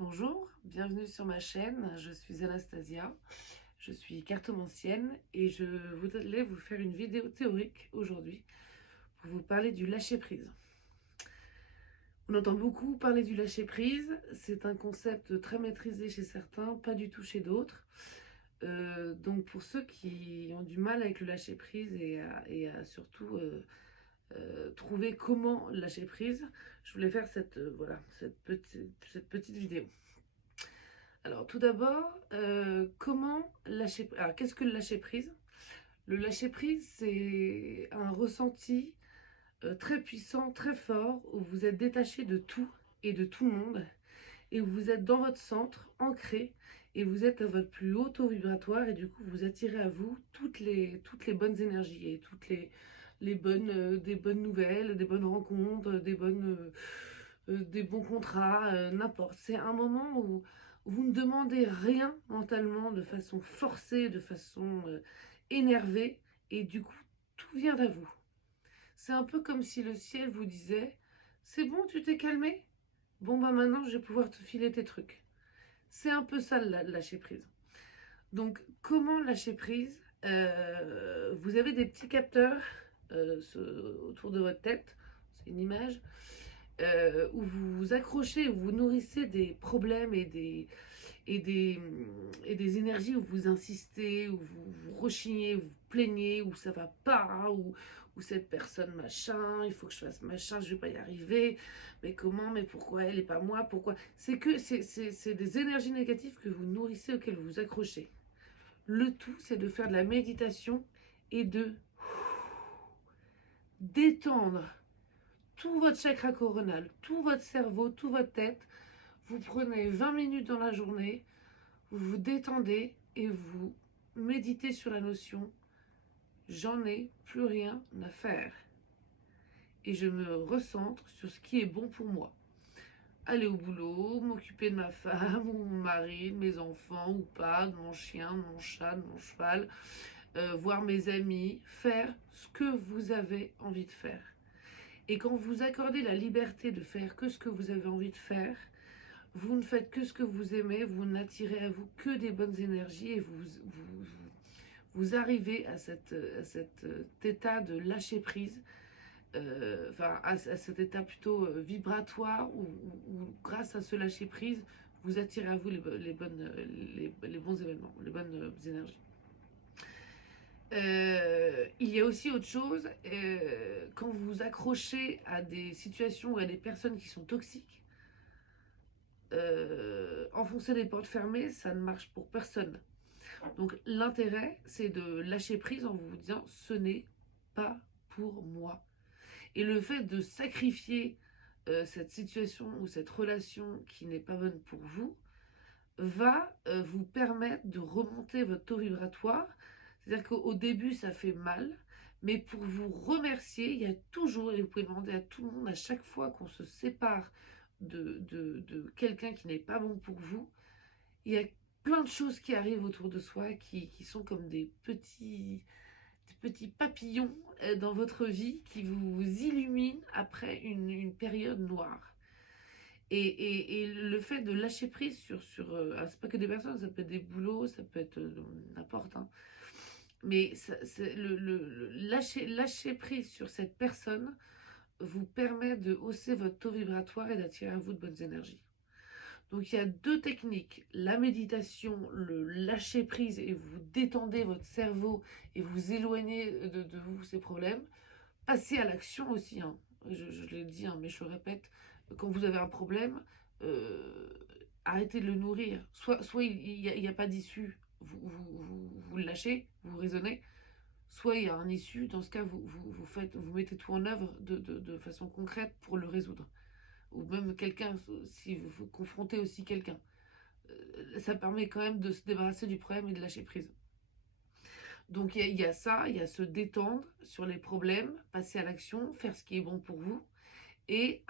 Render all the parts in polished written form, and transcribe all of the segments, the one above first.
Bonjour, bienvenue sur ma chaîne, je suis Anastasia, je suis cartomancienne et je voulais vous faire une vidéo théorique aujourd'hui pour vous parler du lâcher-prise. On entend beaucoup parler du lâcher-prise, c'est un concept très maîtrisé chez certains, pas du tout chez d'autres. Donc pour ceux qui ont du mal avec le lâcher-prise et à surtout trouver comment lâcher prise, je voulais faire cette petite vidéo. Alors tout d'abord, comment lâcher prise? Alors qu'est-ce que le lâcher prise? Le lâcher prise, c'est un ressenti très puissant, très fort, où vous êtes détaché de tout et de tout le monde, et où vous êtes dans votre centre, ancré, et vous êtes à votre plus haut taux vibratoire, et du coup vous attirez à vous toutes les bonnes énergies et les bonnes, des bonnes nouvelles, des bonnes rencontres, des bons contrats, n'importe. C'est un moment où vous ne demandez rien mentalement, de façon forcée, de façon énervée, et du coup, tout vient à vous. C'est un peu comme si le ciel vous disait: c'est bon, tu t'es calmé? Bon, bah maintenant, je vais pouvoir te filer tes trucs. C'est un peu ça, le lâcher prise. Donc, comment lâcher prise? Vous avez des petits capteurs autour de votre tête, c'est une image, où vous vous accrochez, où vous nourrissez des problèmes et des, et des énergies où vous insistez, où vous rechignez, où vous plaignez, où ça va pas, où cette personne machin, il faut que je fasse machin, je vais pas y arriver, mais comment, mais pourquoi elle et pas moi, pourquoi. C'est des énergies négatives que vous nourrissez, auxquelles vous vous accrochez. Le tout, c'est de faire de la méditation et de détendre tout votre chakra coronal, tout votre cerveau, toute votre tête. Vous prenez 20 minutes dans la journée, vous vous détendez et vous méditez sur la notion: j'en ai plus rien à faire. Et je me recentre sur ce qui est bon pour moi. Aller au boulot, m'occuper de ma femme, ou mon mari, de mes enfants ou pas, de mon chien, de mon chat, de mon cheval, voir mes amis, faire ce que vous avez envie de faire. Et quand vous accordez la liberté de faire que ce que vous avez envie de faire, vous ne faites que ce que vous aimez, vous n'attirez à vous que des bonnes énergies et vous arrivez à cet état de lâcher prise, à cet état plutôt vibratoire où, grâce à ce lâcher prise, vous attirez à vous les bons événements, les bonnes énergies. Il y a aussi autre chose, quand vous vous accrochez à des situations ou à des personnes qui sont toxiques, enfoncer des portes fermées, ça ne marche pour personne. Donc l'intérêt, c'est de lâcher prise en vous disant: ce n'est pas pour moi. Et le fait de sacrifier cette situation ou cette relation qui n'est pas bonne pour vous va vous permettre de remonter votre taux vibratoire. C'est-à-dire qu'au début, ça fait mal, mais pour vous remercier, il y a toujours, et vous pouvez demander à tout le monde, à chaque fois qu'on se sépare de quelqu'un qui n'est pas bon pour vous, il y a plein de choses qui arrivent autour de soi qui sont comme des petits papillons dans votre vie qui vous illuminent après une période noire. Et le fait de lâcher prise c'est pas que des personnes, ça peut être des boulots, ça peut être n'importe, hein. Mais lâcher prise sur cette personne vous permet de hausser votre taux vibratoire et d'attirer à vous de bonnes énergies. Donc il y a deux techniques: la méditation, le lâcher prise, et vous détendez votre cerveau et vous éloignez de vous ces problèmes. Passez à l'action aussi, hein. Je l'ai dit, hein, mais je le répète, quand vous avez un problème, euh, arrêtez de le nourrir. Soit il n'y a pas d'issue, vous le lâchez, vous raisonnez. Soit il y a un issue, dans ce cas, vous mettez tout en œuvre de façon concrète pour le résoudre. Ou même quelqu'un, si vous confrontez aussi quelqu'un. Ça permet quand même de se débarrasser du problème et de lâcher prise. Donc il y a ça, il y a se détendre sur les problèmes, passer à l'action, faire ce qui est bon pour vous, et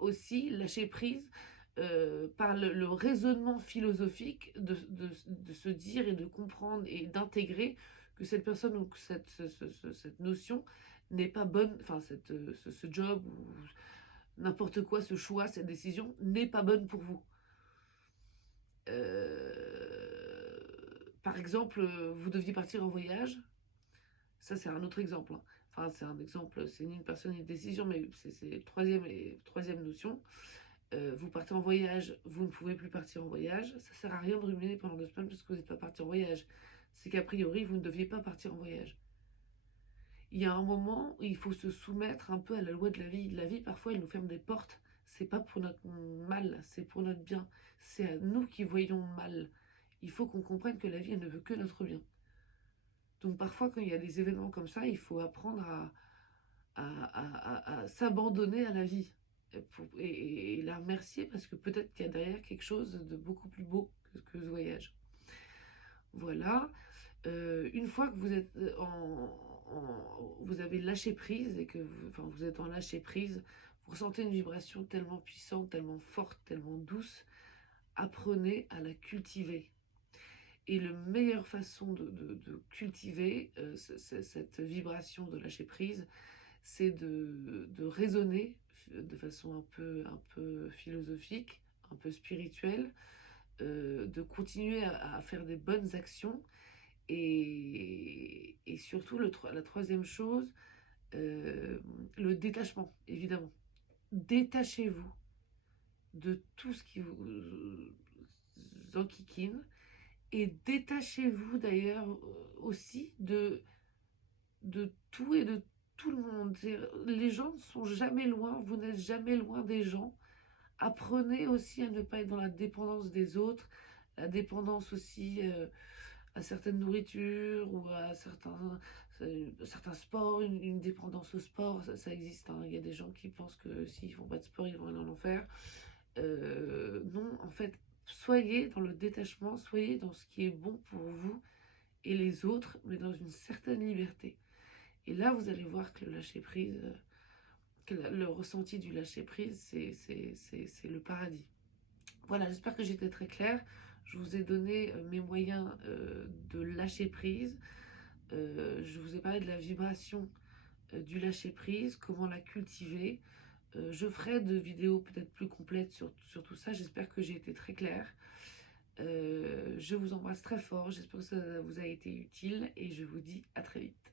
aussi lâcher prise par le raisonnement philosophique de se dire et de comprendre et d'intégrer que cette personne ou que cette notion n'est pas bonne, enfin ce job ou n'importe quoi, ce choix, cette décision n'est pas bonne pour vous. Par exemple, vous deviez partir en voyage. Ça, c'est un autre exemple, hein. Enfin, c'est un exemple, c'est ni une personne ni une décision, mais c'est troisième notion. Vous partez en voyage, vous ne pouvez plus partir en voyage. Ça sert à rien de ruminer pendant 2 semaines parce que vous n'êtes pas parti en voyage. C'est qu'a priori, vous ne deviez pas partir en voyage. Il y a un moment où il faut se soumettre un peu à la loi de la vie. La vie, parfois, elle nous ferme des portes. C'est pas pour notre mal, c'est pour notre bien. C'est à nous qui voyons mal. Il faut qu'on comprenne que la vie, elle ne veut que notre bien. Donc parfois, quand il y a des événements comme ça, il faut apprendre à s'abandonner à la vie et la remercier parce que peut-être qu'il y a derrière quelque chose de beaucoup plus beau que ce voyage. Voilà. Une fois que vous êtes vous avez lâché prise et que vous êtes en lâcher prise, vous ressentez une vibration tellement puissante, tellement forte, tellement douce. Apprenez à la cultiver. Et la meilleure façon de cultiver cette vibration de lâcher prise, c'est de raisonner de façon un peu philosophique, un peu spirituelle, de continuer à faire des bonnes actions et surtout la troisième chose, le détachement, évidemment. Détachez-vous de tout ce qui vous enquiquine et détachez-vous d'ailleurs aussi de tout et de tout le monde. Les gens ne sont jamais loin, vous n'êtes jamais loin des gens. Apprenez aussi à ne pas être dans la dépendance des autres, la dépendance aussi à certaines nourritures ou à certains sports, une dépendance au sport, ça existe, hein. Il y a des gens qui pensent que s'ils font pas de sport, ils vont aller en enfer. Non, en fait, soyez dans le détachement, soyez dans ce qui est bon pour vous et les autres, mais dans une certaine liberté. Et là, vous allez voir que le lâcher-prise, que le ressenti du lâcher-prise, c'est le paradis. Voilà, j'espère que j'étais très claire. Je vous ai donné mes moyens de lâcher-prise. Je vous ai parlé de la vibration du lâcher-prise, comment la cultiver. Je ferai de vidéos peut-être plus complètes sur tout ça. J'espère que j'ai été très claire. Je vous embrasse très fort. J'espère que ça vous a été utile et je vous dis à très vite.